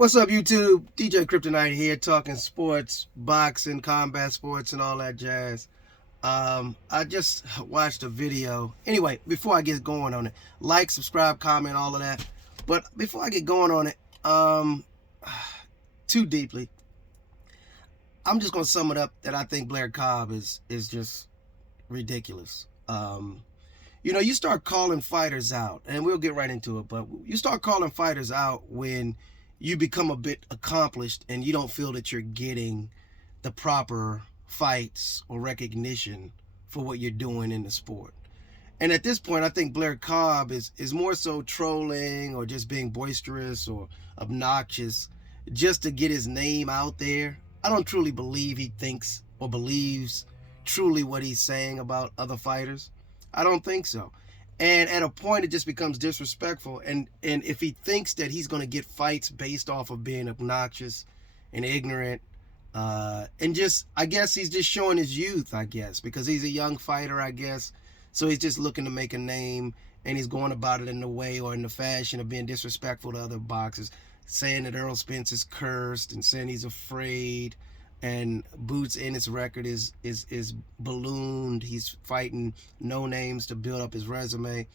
What's up, YouTube? DJ Kryptonite here, talking sports, boxing, combat sports, and all that jazz. I just watched a video. Anyway, before I get going on it, like, subscribe, comment, all of that. But before I get going on it, too deeply, I'm just gonna sum it up that I think Blair Cobbs is just ridiculous. You start calling fighters out, and we'll get right into it. But you start calling fighters out when you become a bit accomplished and you don't feel that you're getting the proper fights or recognition for what you're doing in the sport. And at this point, I think Blair Cobbs is more so trolling or just being boisterous or obnoxious just to get his name out there. I don't truly believe he thinks or believes truly what he's saying about other fighters. I don't think so. And at a point, it just becomes disrespectful. And if he thinks that he's going to get fights based off of being obnoxious and ignorant, and just, I guess he's just showing his youth, I guess, because he's a young fighter, I guess. So he's just looking to make a name, and he's going about it in the way or in the fashion of being disrespectful to other boxers, saying that Errol Spence is cursed and saying he's afraid. And Ennis record is ballooned. He's fighting no names to build up his resume.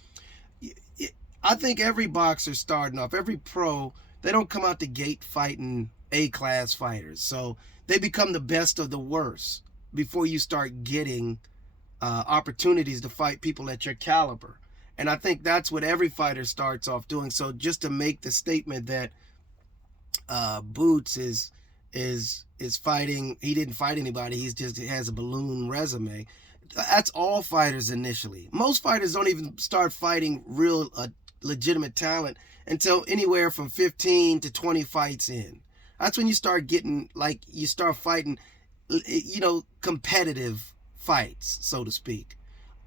I think every boxer starting off, every pro, they don't come out the gate fighting A-class fighters. So they become the best of the worst before you start getting opportunities to fight people at your caliber. And I think that's what every fighter starts off doing. So just to make the statement that Boots is fighting, he didn't fight anybody, he has a balloon resume. That's all fighters initially. Most fighters don't even start fighting real legitimate talent until anywhere from 15 to 20 fights in. That's when you start getting, like, you start fighting, competitive fights, so to speak.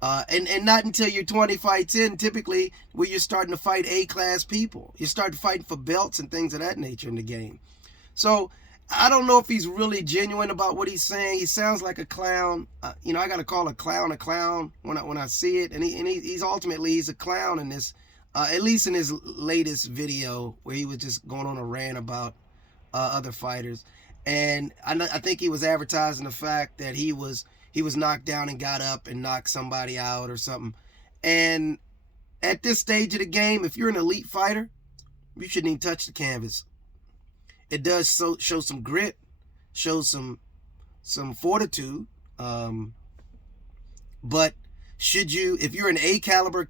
And not until you're 20 fights in, typically, where you're starting to fight A-class people. You start fighting for belts and things of that nature in the game. So I don't know if he's really genuine about what he's saying. He sounds like a clown. I got to call a clown when I see it. And he's ultimately, he's a clown in this, at least in his latest video where he was just going on a rant about other fighters. And I think he was advertising the fact that he was knocked down and got up and knocked somebody out or something. And at this stage of the game, if you're an elite fighter, you shouldn't even touch the canvas. It does show some grit, shows some fortitude. But if you're an A-caliber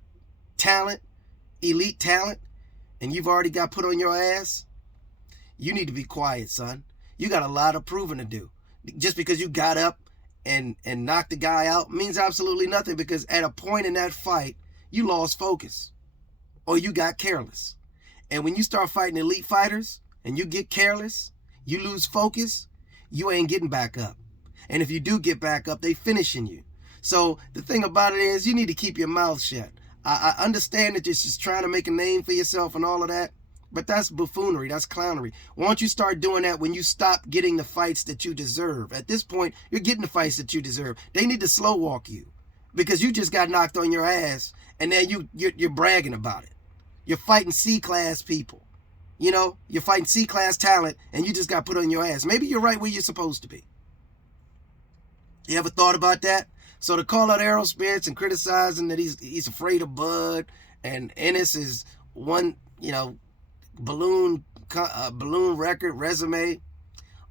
talent, elite talent, and you've already got put on your ass, you need to be quiet, son. You got a lot of proving to do. Just because you got up and knocked the guy out means absolutely nothing, because at a point in that fight, you lost focus or you got careless. And when you start fighting elite fighters, and you get careless, you lose focus, you ain't getting back up. And if you do get back up, they finishing you. So the thing about it is, you need to keep your mouth shut. I understand that you're just trying to make a name for yourself and all of that, but that's buffoonery, that's clownery. Why don't you start doing that when you stop getting the fights that you deserve? At this point, you're getting the fights that you deserve. They need to slow walk you, because you just got knocked on your ass, and then you're bragging about it. You're fighting C-class people. You're fighting C-class talent, and you just got put on your ass. Maybe you're right where you're supposed to be. You ever thought about that? So to call out Errol Spence and criticizing that he's afraid of Bud, and Ennis is one, balloon record resume.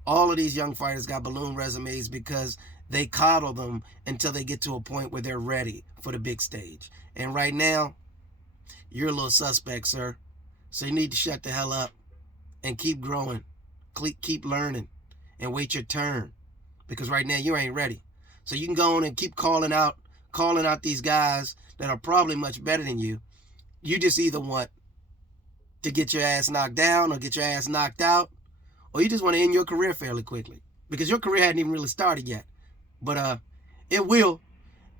All of these young fighters got balloon resumes because they coddle them until they get to a point where they're ready for the big stage. And right now, you're a little suspect, sir. So you need to shut the hell up and keep growing, keep learning, and wait your turn, because right now you ain't ready. So you can go on and keep calling out these guys that are probably much better than you. You just either want to get your ass knocked down or get your ass knocked out, or you just want to end your career fairly quickly, because your career hadn't even really started yet. But it will,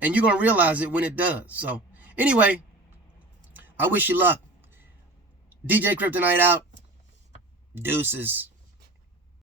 and you're gonna realize it when it does. So anyway, I wish you luck. DJ Kryptonite out. Deuces.